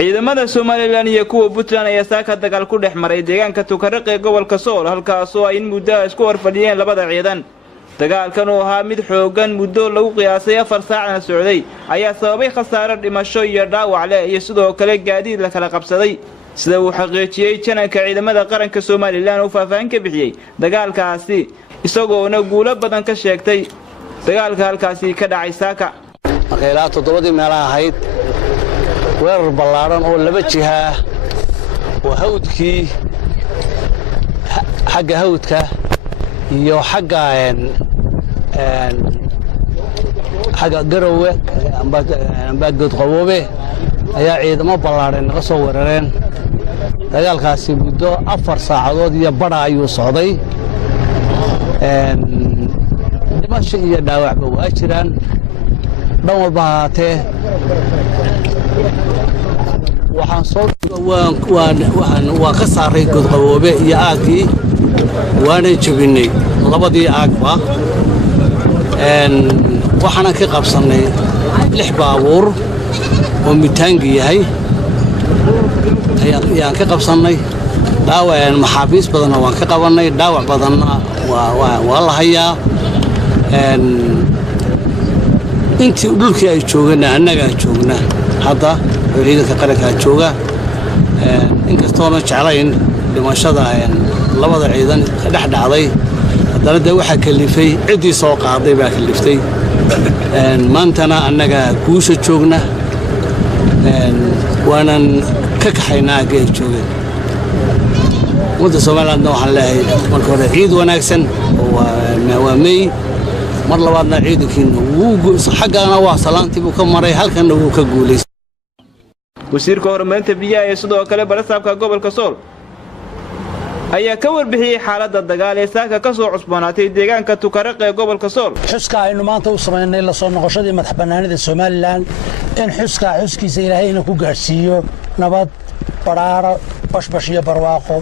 ciidamada Soomaaliland iyo kuwa Puntland ayaa saaka dagaal ku dhex maray deegaanka Tukaraq ee gobolka Sool halkaas oo ay muddo isku horfadhiyeen labada ciidan. dagaalkan oo ahaa mid xoogan muddo lagu qiyaasay 4 saacad socday ayaa sababay khasaare dhimasho iyo dhaawac leh iyo sidoo kale gaadiid la kala qabsaday. sida uu xaqiijiyay jananka ciidamada qaranka Soomaaliland oo faahfaahin ka bixiyay dagaalkaasi isagoona guulo badan ka sheegtay dagaalka halkaasi ka dhacay saaka. ilaa 7 meelaha ahayd weerar ballaaran oo laba jiha oo hawdkii xagga hawdka iyo xagga garowe amba god qaboobe ayaa ciidamo ballaaran naga soo weerareen. dagaalkaasi muddo 4 saacadood iyo badha ayuu socday. dhimasho iyo dhaawacba waa jiraan dhan walba haatee waan ka saaray god qaboobe iyo aagii waana jabinay labadii aagba. waxaan ka qabsanay 6 baabuur oo mitaangi yahay ayaan ka qabsanay. dhaawac maxaabiis badan waan ka qabanay, dhaawac badan waa la hayaa. intii dhulkii ay joogana annaga joogna hadda ciidanka qaranka jooga. inkastoo aan jeclayn dhimashada labada ciidan ka dhex dhacday haddana waxa kalifay cidii soo qaaday baa kaliftay. maantana annaga guusha joogna waanan ka kaxaynaa geey joogeen. wadda Soomaaliland waxaan leeyahay marka hore ciid wanaagsan waa May mar labaadna ciidankiina wuu xaqana waa salaantii buu ka maray halkana wuu ka guuleystay. wasiirka horumarinta biyaha ee sidoo kale barasaabka gobolka Sool ayaa ka warbixiyay xaaladda dagaal ee saaka ka soo cusboonaatay deegaanka Tukaraq ee gobolka Sool. xuska aynu maanta u sameynay la soo noqoshadii madaxbannaanida Soomaaliland in xuskiisa Ilaahayna ku gaarsiiyo nabad baraaro bashbash iyo barwaaqo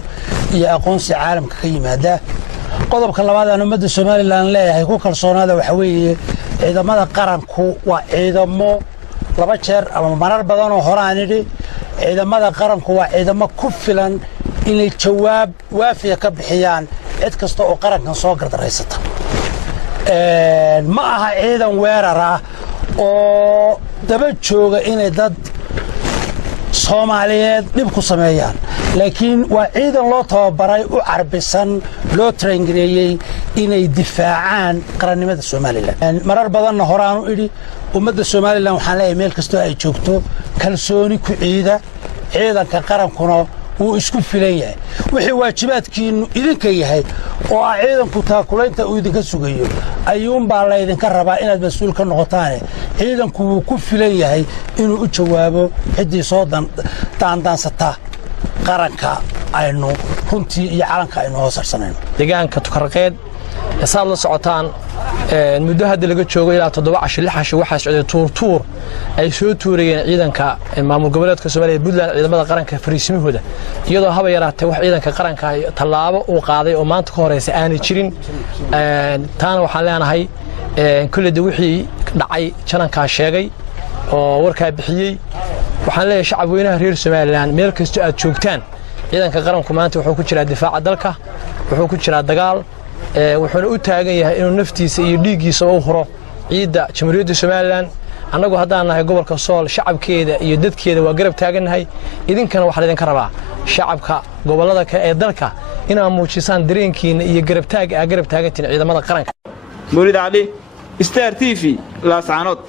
iyo aqoonsi caalamka ka yimaada. qodobka labaad aan ummadda Soomaaliland leeyahay ku kalsoonaada waxa weeye ciidamada qaranku waa ciidamo laba jeer ama marar badan oo hore aan idhi ciidamada qaranku waa ciidamo ku filan inay jawaab waafiya ka bixiyaan cid kasta oo qarankan soo gardaraysata. ma aha ciidan weerar ah oo daba jooga inay dad Soomaaliyeed dib ku sameeyaan, laakiin waa ciidan loo tababaray u carbisan loo traingareeyay inay difaacaan qarannimada Soomaaliland. marar badan hore aan u idhi ummadda Soomaaliland waxaan leeyahay meel kasta ay joogto kalsooni ku ciidanka qarankuna wuu isku filan yahay. wixii waajibaadkiinu idinka yahay oo ciidanku taakulaynta uu idinka sugayo ayuun baa la idinka rabaa inaad mas'uul ka noqotaan. ciidanku wuu ku filan yahay inuu u jawaabo cidii soo daandaansata qaranka aynu runtii iyo calanka aynu hoosarsanayno. deegaanka Tukaraqeed saad la socotaan muddo hadda laga joogo ilaa 7 casho 6 casho waxaa socday tuur ay soo tuurayeen ciidanka maamul goboleedka Soomaaliya Puntland ciidamada qaranka fariisimahooda iyadoo haba yaraatay wax ciidanka qaranka tallaabo uu qaaday oo maanta ka horeysa aanay jirin. taana waxaan leenahay kulleed wixii dhacay jananka sheegay oo warkaa bixiyay. waxaan leeyahay shacab weynaha reer Soomaaliland meel kasta aad joogtaan ciidanka qaranku maanta wuxuu ku jiraa difaaca dalka, wuxuu ku jiraa dagaal, wuxuuna u taagan yahay inuu naftiisa iyo dhiiggiisa u huro ciidda Jamhuuriyadda Soomaaliland. annagu haddaan nahay gobolka Sool shacabkeeda iyo dadkeeda waa garab taagannahay. idinkana waxaa idinka rabaa shacabka gobolada kale ee dalka inaad muujisaan dareenkiina iyo garab taagantiin ciidamada qaranka. Mawlid Ali, Star TV, Laascaanood.